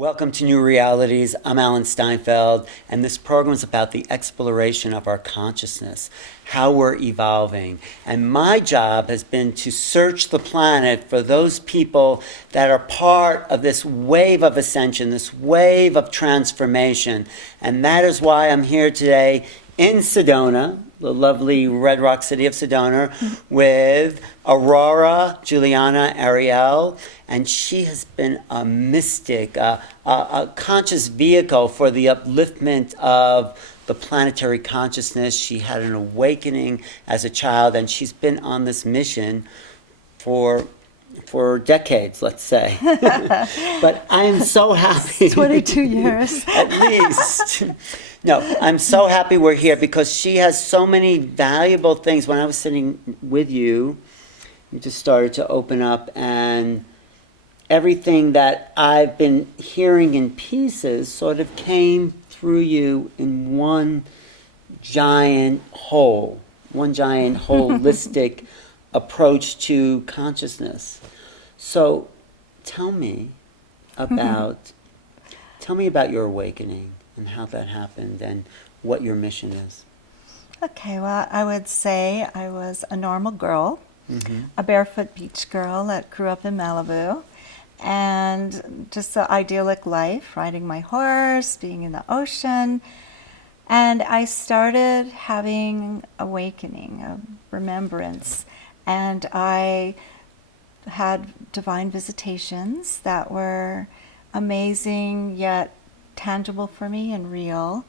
Welcome to Newrealities. I'm Alan Steinfeld, and this program is about the exploration of our consciousness, how we're evolving. And my job has been to search the planet for those people that are part of this wave of ascension, this wave of transformation. And that is why I'm here today in Sedona, the lovely Red Rock city of Sedona, with Aurora Juliana Arial. And she has been a mystic, a conscious vehicle for the upliftment of the planetary consciousness. She had an awakening as a child, and she's been on this mission for decades, let's say. But I am so happy. 22 years. At least. No, I'm so happy we're here because she has so many valuable things. When I was sitting with you, you just started to open up, and everything that I've been hearing in pieces sort of came through you in one giant whole, holistic approach to consciousness. So tell me about your awakening and how that happened and what your mission is. Okay, well, I would say I was a normal girl, a barefoot beach girl that grew up in Malibu, and just the idyllic life, riding my horse, being in the ocean. And I started having awakening, a remembrance, and I had divine visitations that were amazing yet tangible for me and real.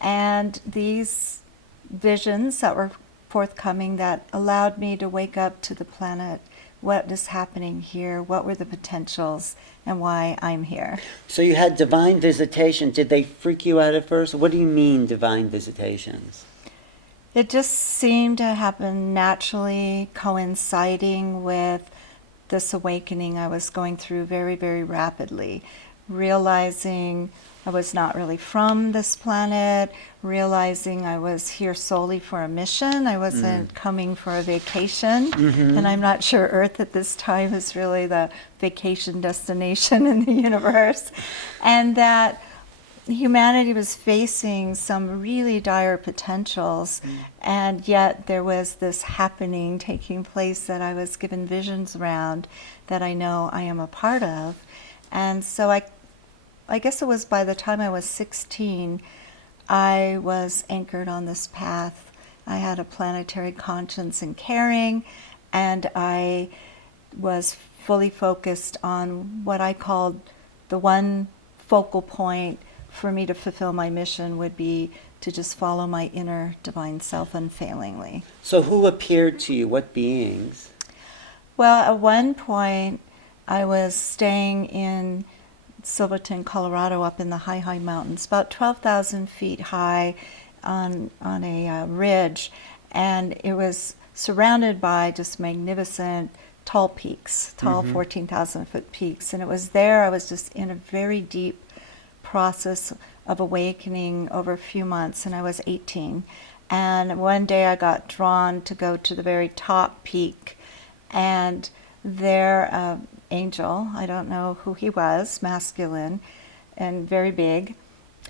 And these visions that were forthcoming that allowed me to wake up to the planet, what is happening here, what were the potentials, and why I'm here. So you had divine visitation. Did they freak you out at first? What do you mean, divine visitations? It just seemed to happen naturally, coinciding with this awakening I was going through very, very rapidly, realizing I was not really from this planet, realizing I was here solely for a mission. I wasn't coming for a vacation. And I'm not sure Earth at this time is really the vacation destination in the universe. And that humanity was facing some really dire potentials, and yet there was this happening taking place that I was given visions around that I know I am a part of. And so I guess it was by the time I was 16, I was anchored on this path. I had a planetary conscience and caring, and I was fully focused on what I called the one focal point for me to fulfill my mission would be to just follow my inner divine self unfailingly. So who appeared to you? What beings? Well, at one point, I was staying in Silverton, Colorado, up in the high mountains, about 12,000 feet high on a ridge, and it was surrounded by just magnificent tall peaks, 14,000 foot peaks. And it was there I was just in a very deep process of awakening over a few months, and I was 18. And one day I got drawn to go to the very top peak, and there angel, I don't know who he was, masculine and very big,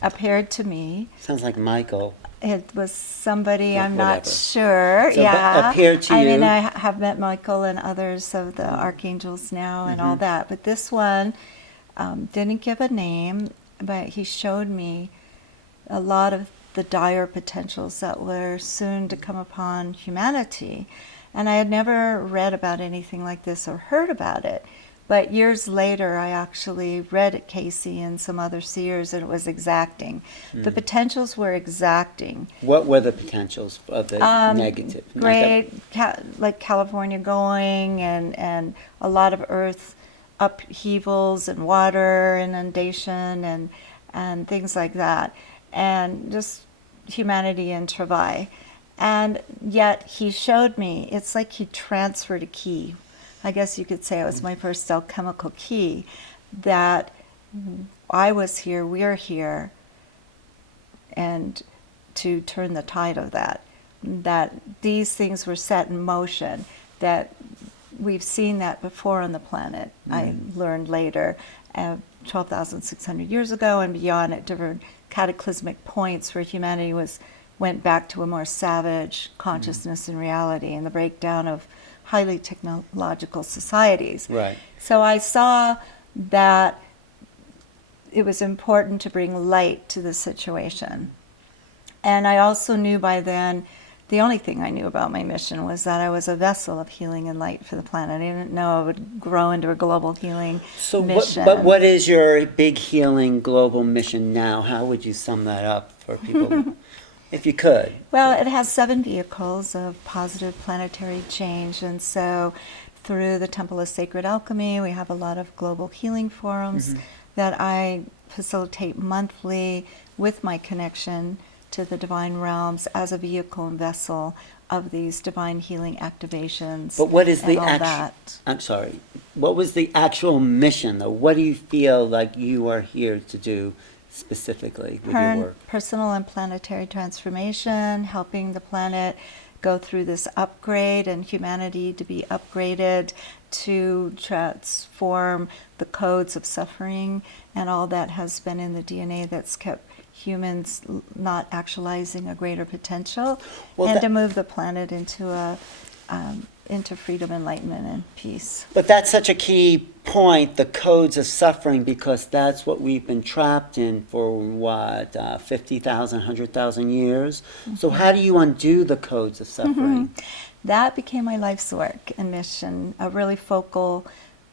appeared to me. Sounds like Michael. It was somebody, Well, I'm whatever. not sure. So yeah. appeared to I you. mean, I have met Michael and others of the archangels now and all that, but this one didn't give a name, but he showed me a lot of the dire potentials that were soon to come upon humanity. And I had never read about anything like this or heard about it. But years later, I actually read Casey and some other seers, and it was exacting. The potentials were exacting. What were the potentials of the negative? Great, like California going, and a lot of earth upheavals and water inundation and things like that. And just humanity in travail. And yet he showed me, it's like he transferred a key. I guess you could say it was my first alchemical key, that I was here, we're here, and to turn the tide of that these things were set in motion, that we've seen that before on the planet, I learned later, 12,600 years ago and beyond, at different cataclysmic points where humanity went back to a more savage consciousness and reality, and the breakdown of highly technological societies. Right. So I saw that it was important to bring light to the situation. And I also knew by then, the only thing I knew about my mission was that I was a vessel of healing and light for the planet. I didn't know I would grow into a global healing mission. But what is your big healing global mission now? How would you sum that up for people, if you could? Well, it has 7 vehicles of positive planetary change. And so through the Temple of Sacred Alchemy, we have a lot of global healing forums that I facilitate monthly with my connection to the divine realms as a vehicle and vessel of these divine healing activations. But what is the actual? I'm sorry. What was the actual mission, though? What do you feel like you are here to do specifically with your work? Personal and planetary transformation, helping the planet go through this upgrade and humanity to be upgraded to transform the codes of suffering and all that has been in the DNA that's kept humans not actualizing a greater potential, and to move the planet into freedom, enlightenment, and peace. But that's such a key point, the codes of suffering, because that's what we've been trapped in for, 50,000, 100,000 years? So how do you undo the codes of suffering? That became my life's work and mission, a really focal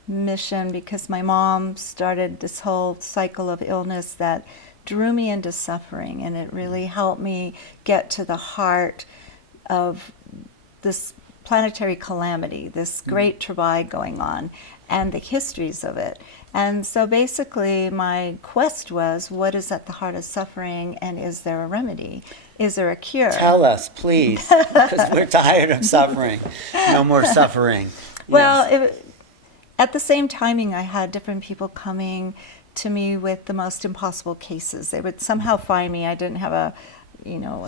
mission, because my mom started this whole cycle of illness that drew me into suffering, and it really helped me get to the heart of this planetary calamity, this great travail going on, and the histories of it. And so basically my quest was, what is at the heart of suffering, and is there a remedy? Is there a cure? Tell us, please, because we're tired of suffering. No more suffering. Well, at the same timing, I had different people coming to me with the most impossible cases. They would somehow find me. I didn't have a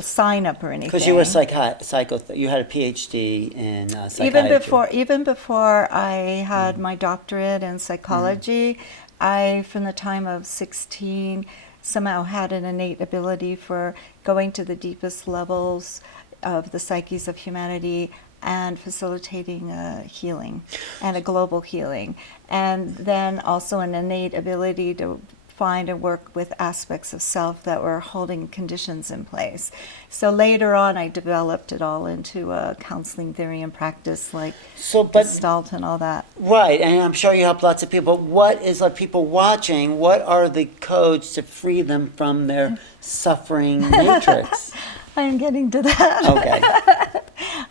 sign up or anything. Because you were you had a PhD in psychiatry. Even before I had my doctorate in psychology, I, from the time of 16, somehow had an innate ability for going to the deepest levels of the psyches of humanity and facilitating a healing and a global healing. And then also an innate ability to find and work with aspects of self that were holding conditions in place. So later on, I developed it all into a counseling theory and practice, like Gestalt and all that. Right, and I'm sure you help lots of people. But what is, like, people watching, what are the codes to free them from their suffering matrix? I'm getting to that. Okay.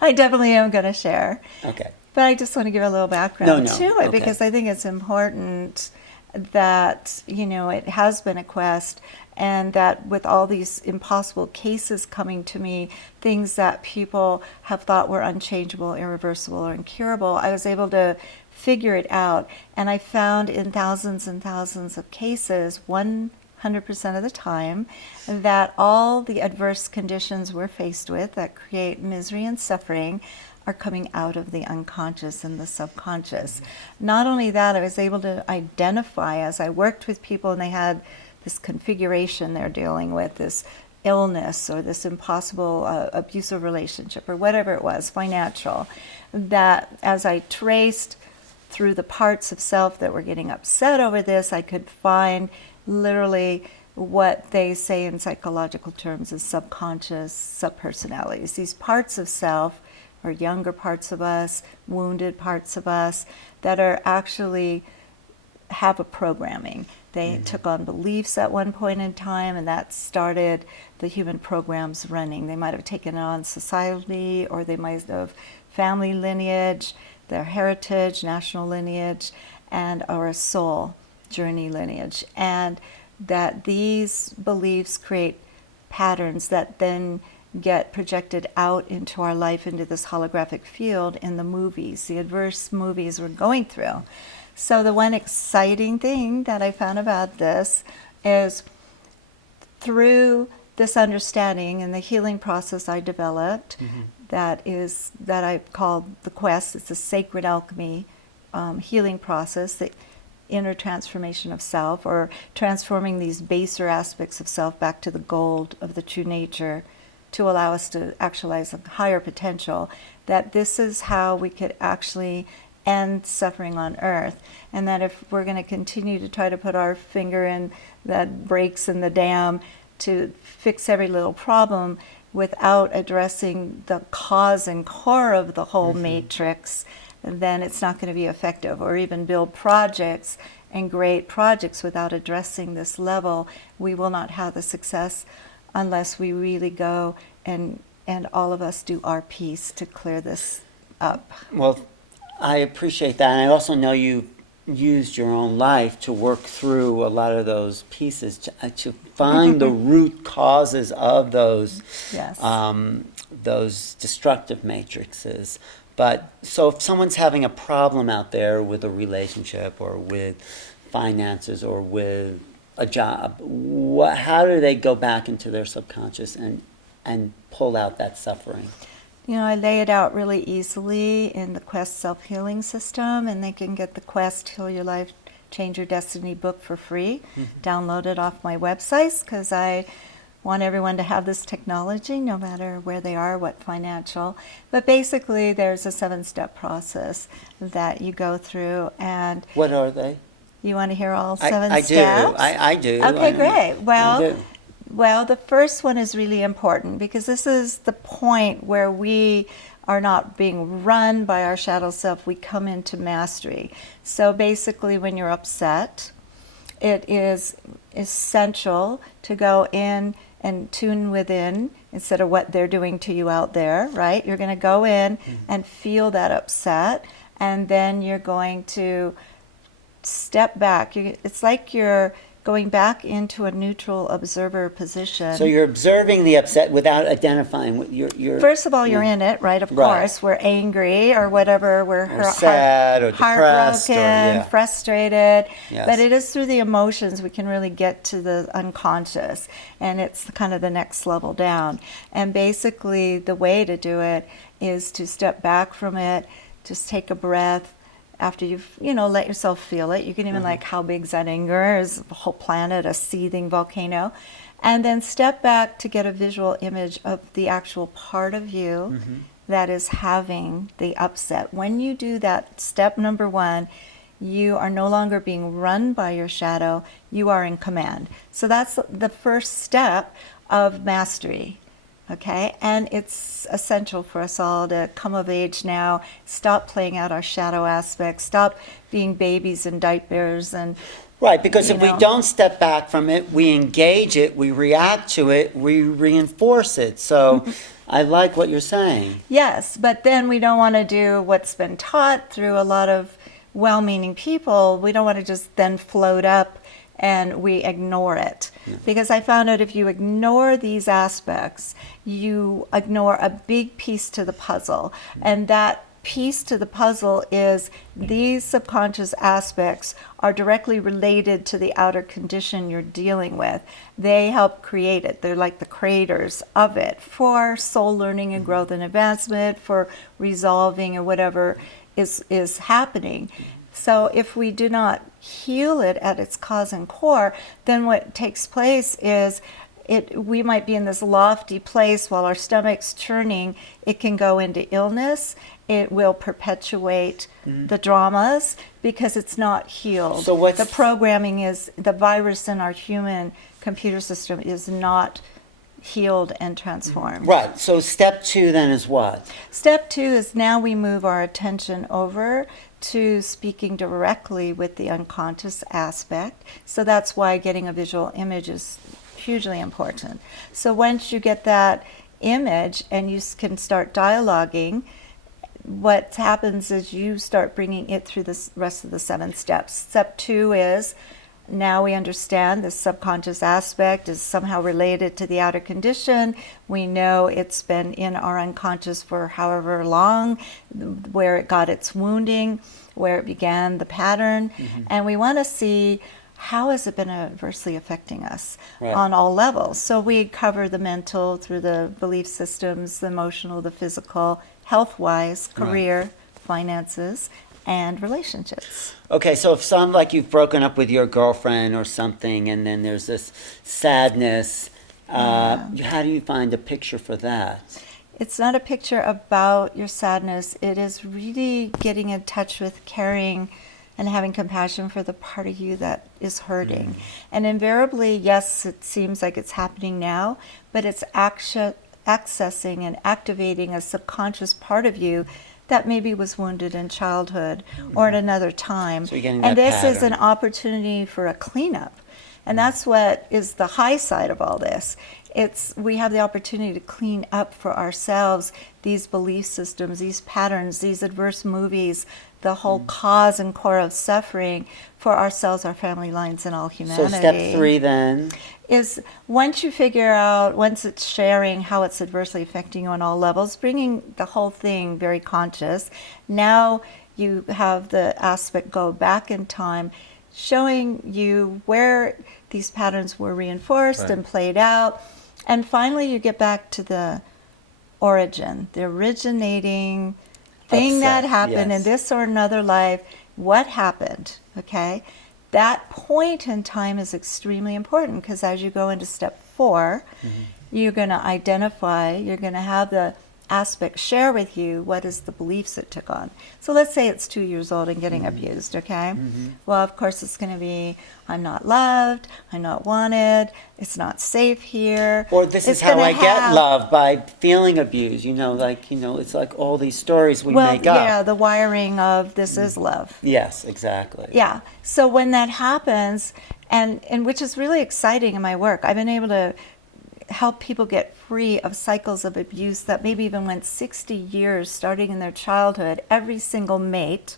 I definitely am going to share. Okay. But I just want to give a little background to it, okay. because I think it's important that, it has been a quest, and that with all these impossible cases coming to me, things that people have thought were unchangeable, irreversible, or incurable, I was able to figure it out. And I found in thousands and thousands of cases, 100% of the time, that all the adverse conditions we're faced with that create misery and suffering are coming out of the unconscious and the subconscious. Not only that, I was able to identify as I worked with people and they had this configuration they're dealing with, this illness or this impossible abusive relationship or whatever it was, financial, that as I traced through the parts of self that were getting upset over this, I could find literally what they say in psychological terms as subconscious subpersonalities. These parts of self, or younger parts of us, wounded parts of us, that are actually have a programming. They took on beliefs at one point in time, and that started the human programs running. They might have taken on society, or they might have family lineage, their heritage, national lineage, and our soul journey lineage. And that these beliefs create patterns that then get projected out into our life, into this holographic field in the movies, the adverse movies we're going through. So the one exciting thing that I found about this is through this understanding and the healing process I developed, that I called the quest. It's a sacred alchemy healing process that inner transformation of self, or transforming these baser aspects of self back to the gold of the true nature to allow us to actualize a higher potential, that this is how we could actually end suffering on earth. And that if we're going to continue to try to put our finger in that breaks in the dam to fix every little problem without addressing the cause and core of the whole matrix, then it's not going to be effective. Or even build projects and great projects without addressing this level, we will not have the success unless we really go and all of us do our piece to clear this up. Well, I appreciate that. And I also know you used your own life to work through a lot of those pieces to find the root causes of those Yes. those destructive matrices. But so if someone's having a problem out there with a relationship or with finances or with a job, how do they go back into their subconscious and pull out that suffering? You know, I lay it out really easily in the Quest self-healing system, and they can get the Quest Heal Your Life, Change Your Destiny book for free. Download it off my websites, because I want everyone to have this technology, no matter where they are, what financial. But basically, there's a 7-step process that you go through, and What are they? you want to hear all 7 I steps? do. I do. Okay, great. I do. Well, the first one is really important, because this is the point where we are not being run by our shadow self. We come into mastery. So basically, when you're upset, it is essential to go in and tune within instead of what they're doing to you out there, right? You're going to go in and feel that upset, and then you're going to step back. It's like you're going back into a neutral observer position. So you're observing the upset without identifying what you're First of all, you're in it, right? Of Right. course, we're angry or whatever. We're sad or depressed or, heartbroken, yeah. frustrated. Yes. But it is through the emotions we can really get to the unconscious, and it's kind of the next level down. And basically, the way to do it is to step back from it, just take a breath. After you've, let yourself feel it, you can even like, how big's that anger? Is the whole planet a seething volcano? And then step back to get a visual image of the actual part of you that is having the upset. When you do that, step number 1, you are no longer being run by your shadow, you are in command. So that's the first step of mastery. Okay, and it's essential for us all to come of age now, stop playing out our shadow aspects, stop being babies in diapers, and Right, because if we know. don't step back from it, we engage it, we react to it, we reinforce it. So I like what you're saying. Yes, but then we don't want to do what's been taught through a lot of well-meaning people. We don't want to just then float up and we ignore it. Because I found out if you ignore these aspects, you ignore a big piece to the puzzle. And that piece to the puzzle is these subconscious aspects are directly related to the outer condition you're dealing with. They help create it. They're like the creators of it for soul learning and growth and advancement, for resolving or whatever is happening. So if we do not heal it at its cause and core, then what takes place is we might be in this lofty place while our stomach's churning. It can go into illness. It will perpetuate the dramas because it's not healed. So the programming is, the virus in our human computer system is not healed and transformed. Right, so step 2 then is what? Step 2 is now we move our attention over to speaking directly with the unconscious aspect. So that's why getting a visual image is hugely important. So once you get that image and you can start dialoguing, what happens is you start bringing it through the rest of the 7 steps. Step 2 is, now we understand the subconscious aspect is somehow related to the outer condition. We know it's been in our unconscious for however long, where it got its wounding, where it began the pattern. And we want to see how has it been adversely affecting us on all levels. So we cover the mental through the belief systems, the emotional, the physical, health-wise, career, finances, and relationships. Okay, so if like you've broken up with your girlfriend or something, and then there's this sadness, how do you find a picture for that? It's not a picture about your sadness. It is really getting in touch with caring and having compassion for the part of you that is hurting. And invariably, yes, it seems like it's happening now, but it's accessing and activating a subconscious part of you that maybe was wounded in childhood or at another time. So you're getting and that this is pattern. an opportunity for a cleanup. And that's what is the high side of all this. We have the opportunity to clean up for ourselves these belief systems, these patterns, these adverse movies, the whole cause and core of suffering for ourselves, our family lines, and all humanity. So step 3 then? Is once you figure out, once it's sharing how it's adversely affecting you on all levels, bringing the whole thing very conscious, now you have the aspect go back in time, showing you where these patterns were reinforced and played out. And finally, you get back to the origin, the originating thing that happened in this or another life. What happened, okay? That point in time is extremely important, because as you go into step 4, you're going to identify, you're going to have the aspect share with you what is the beliefs it took on. So let's say it's 2 years old and getting abused, okay? Well, of course it's going to be, I'm not loved, I'm not wanted, it's not safe here. Or this is how I get love, by feeling abused, it's like all these stories we make up. Well, yeah, the wiring of this is love. Yes, exactly. Yeah, so when that happens, and which is really exciting in my work, I've been able to help people get free of cycles of abuse that maybe even went 60 years starting in their childhood, every single mate.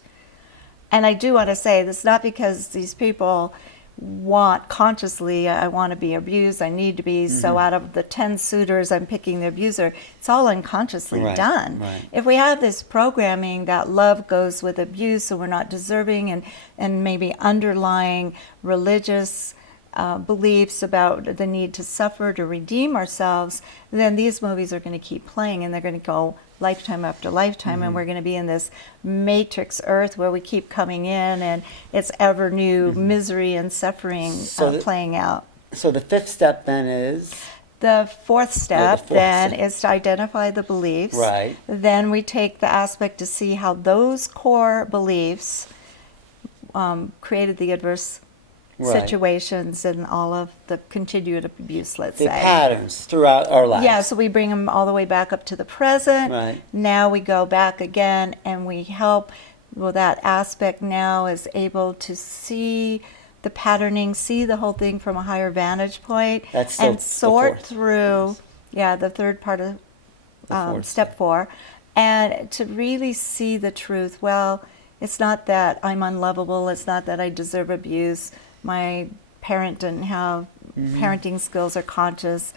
And I do want to say this, not because these people want consciously, I want to be abused, I need to be, so out of the 10 suitors I'm picking the abuser. It's all unconsciously done. If we have this programming that love goes with abuse, so we're not deserving, and maybe underlying religious beliefs about the need to suffer to redeem ourselves, then these movies are going to keep playing, and they're going to go lifetime after lifetime, and we're going to be in this matrix earth where we keep coming in, and it's ever new misery and suffering playing out. So the 5th step then is? The 4th step then is to identify the beliefs. Right. Then we take the aspect to see how those core beliefs created the adverse situations and all of the continued abuse, let's say. The patterns throughout our lives. Yeah, so we bring them all the way back up to the present. Right. Now we go back again, and we help, that aspect now is able to see the patterning, see the whole thing from a higher vantage point, and sort through, the third part of step 4, and to really see the truth. Well, it's not that I'm unlovable, it's not that I deserve abuse, my parent didn't have parenting skills or conscious,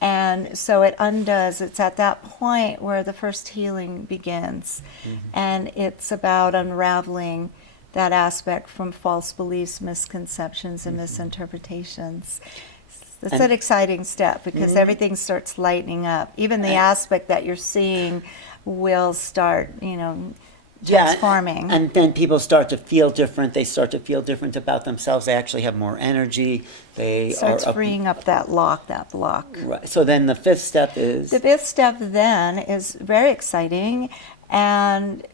and so it undoes. It's at that point where the first healing begins, and it's about unraveling that aspect from false beliefs, misconceptions, and misinterpretations. It's an exciting step, because everything starts lightening up. Even the aspect that you're seeing will start, transforming. And then people start to feel different. They start to feel different about themselves. They actually have more energy. They starts freeing up that block. Right. So then the 5th step is? The 5th step then is very exciting, and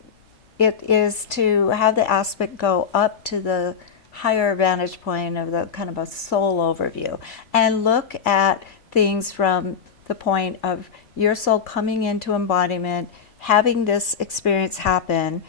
it is to have the aspect go up to the higher vantage point of the kind of a soul overview, and look at things from the point of your soul coming into embodiment, having this experience happen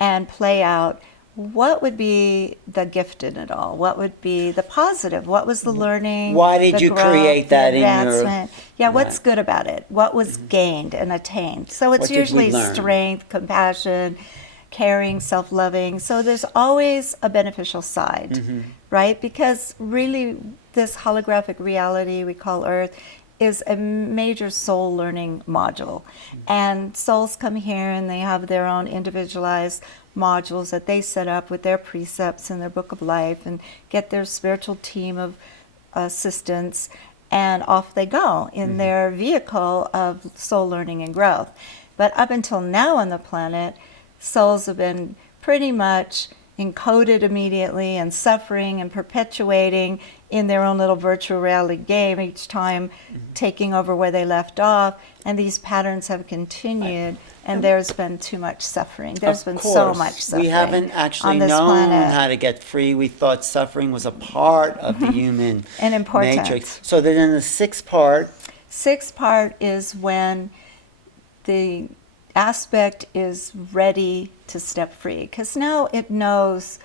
and play out. What would be the gift in it all? What would be the positive? What was the learning? Why did you create that in your... Yeah, what's good about it? What was gained and attained? So it's usually strength, compassion, caring, self-loving. So there's always a beneficial side, right? Because really this holographic reality we call Earth is a major soul learning module. And souls come here and they have their own individualized modules that they set up with their precepts and their book of life, and get their spiritual team of assistants, and off they go in their vehicle of soul learning and growth. But up until now on the planet, souls have been pretty much encoded immediately and suffering and perpetuating in their own little virtual reality game, each time taking over where they left off. And these patterns have continued, and there's been too much suffering. There's Of been course, so much suffering we haven't actually on this known planet. how to get free. We thought suffering was a part of the human And important. matrix. So then in the sixth part, Sixth part is when the aspect is ready to step free, because now it knows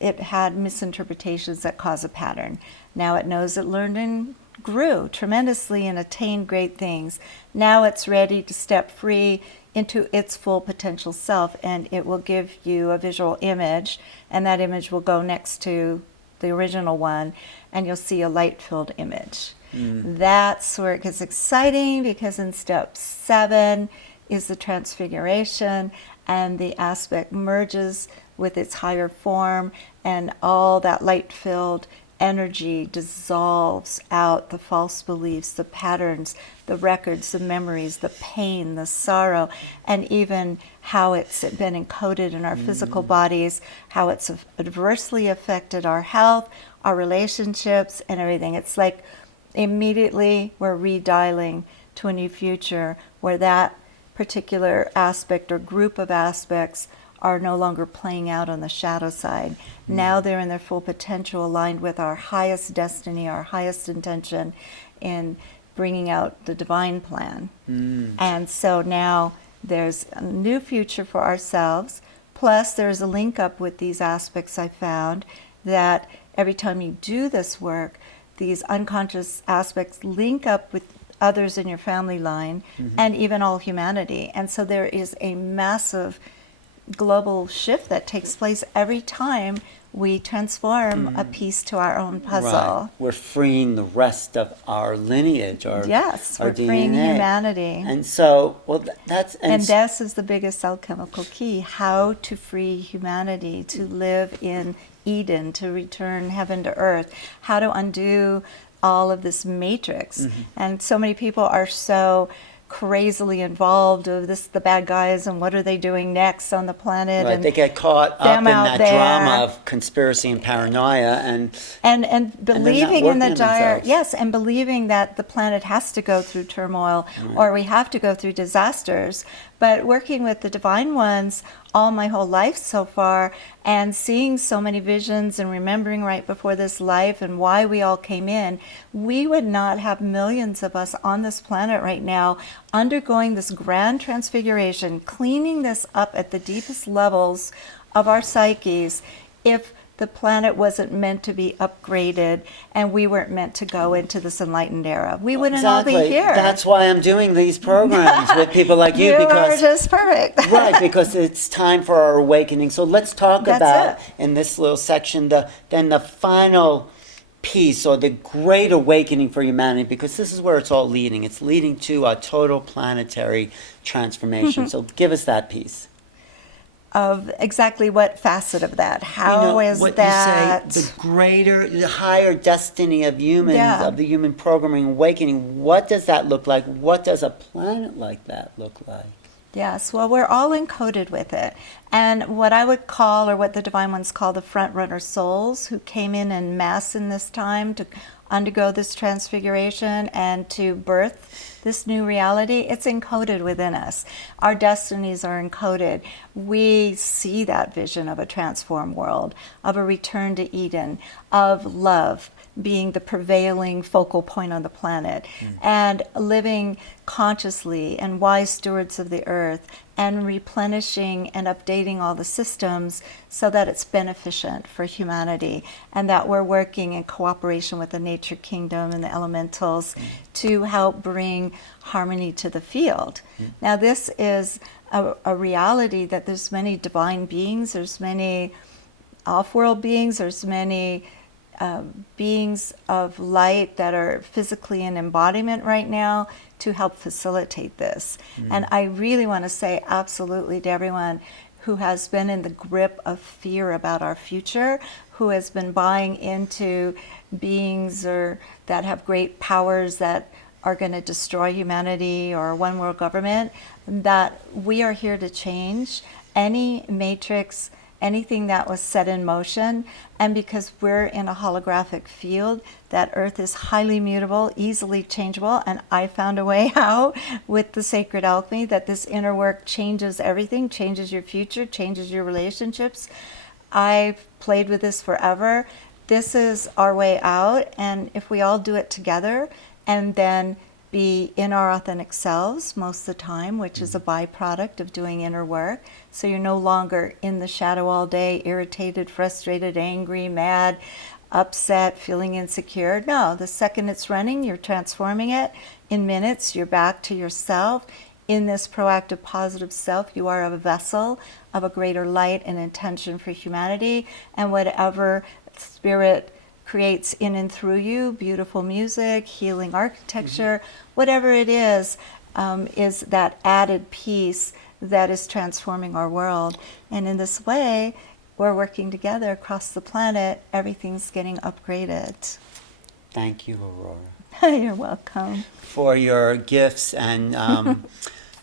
it had misinterpretations that cause a pattern. Now it knows it learned and grew tremendously and attained great things. Now it's ready to step free into its full potential self, and it will give you a visual image, and that image will go next to the original one, and you'll see a light-filled image. That's where it gets exciting, because in step 7 is the transfiguration, and the aspect merges with its higher form, and all that light-filled energy dissolves out the false beliefs, the patterns, the records, the memories, the pain, the sorrow, and even how it's been encoded in our physical bodies, how it's adversely affected our health, our relationships, and everything. It's like immediately we're redialing to a new future where that particular aspect or group of aspects are no longer playing out on the shadow side. Now they're in their full potential, aligned with our highest destiny, our highest intention in bringing out the divine plan. And so now there's a new future for ourselves. Plus, there's a link up with these aspects I found that every time you do this work, these unconscious aspects link up with others in your family line and even all humanity. And so there is a massive global shift that takes place every time we transform a piece to our own puzzle. right, we're freeing the rest of our lineage, Yes, our we're freeing DNA. humanity. And so, well, that's And this is the biggest alchemical key, how to free humanity, to live in Eden, to return heaven to earth, how to undo all of this matrix. And so many people are so crazily involved of this, the bad guys, and what are they doing next on the planet? right, And they get caught up them in out that there. drama of conspiracy and paranoia, and believing in the working on dire, themselves. yes, and believing that the planet has to go through turmoil or we have to go through disasters. But working with the divine ones all my whole life so far, and seeing so many visions and remembering right before this life and why we all came in, we would not have millions of us on this planet right now undergoing this grand transfiguration, cleaning this up at the deepest levels of our psyches, if the planet wasn't meant to be upgraded and we weren't meant to go into this enlightened era. We wouldn't all be here. That's why I'm doing these programs with people like you, You because are just perfect. right, because it's time for our awakening. So let's talk That's about it. in this little section the final piece, or the great awakening for humanity, because this is where it's all leading. It's leading to a total planetary transformation. So give us that piece. Of exactly what facet of that? How is what that? you say, the greater, the higher destiny of humans, Yeah. of the human programming awakening. What does that look like? What does a planet like that look like? Yes, well, we're all encoded with it. And what I would call, or what the divine ones call, the front runner souls who came in mass in this time to undergo this transfiguration and to birth this new reality, it's encoded within us. Our destinies are encoded. We see that vision of a transformed world, of a return to Eden, of love being the prevailing focal point on the planet, and living consciously and wise stewards of the earth, and replenishing and updating all the systems so that it's beneficent for humanity, and that we're working in cooperation with the nature kingdom and the elementals to help bring harmony to the field. Now, this is a reality that there's many divine beings, there's many off-world beings, there's many beings of light that are physically in embodiment right now to help facilitate this. And I really want to say absolutely to everyone who has been in the grip of fear about our future, who has been buying into beings that have great powers that are going to destroy humanity or one world government, that we are here to change any matrix anything that was set in motion. And because we're in a holographic field, that earth is highly mutable, easily changeable. And I found a way out with the sacred alchemy that this inner work changes everything, changes your future, changes your relationships. I've played with this forever. This is our way out. And if we all do it together and then be in our authentic selves most of the time, which is a byproduct of doing inner work. So you're no longer in the shadow all day, irritated, frustrated, angry, mad, upset, feeling insecure. No, the second it's running, you're transforming it. In minutes, you're back to yourself. In this proactive, positive self, you are a vessel of a greater light and intention for humanity. And whatever spirit creates in and through you, beautiful music, healing architecture, whatever it is that added piece that is transforming our world. And in this way, we're working together across the planet. Everything's getting upgraded. Thank you, Aurora, You're welcome. for your gifts and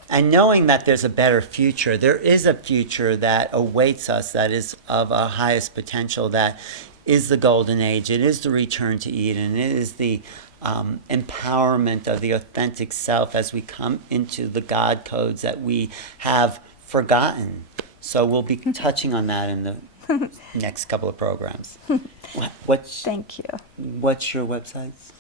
and knowing that there's a better future. There is a future that awaits us that is of a highest potential, that is the golden age. It is the return to Eden. It is the empowerment of the authentic self as we come into the God codes that we have forgotten. So we'll be touching on that in the next couple of programs. Thank you. What's your websites?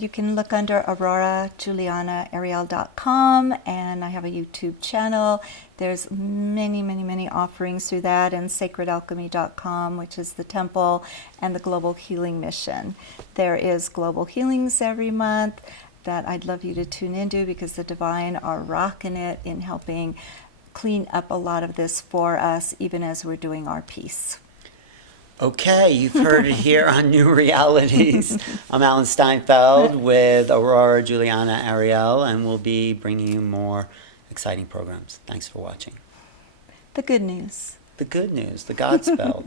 You can look under aurorajulianaarial.com, and I have a YouTube channel. There's many, many, many offerings through that, and sacredalchemy.com, which is the temple, and the Global Healing Mission. There is global healings every month that I'd love you to tune into, because the Divine are rocking it in helping clean up a lot of this for us, even as we're doing our piece. Okay, you've heard it here on Newrealities. I'm Alan Steinfeld with Aurora Juliana Arial, and we'll be bringing you more exciting programs. Thanks for watching. The good news. The good news, the God spell.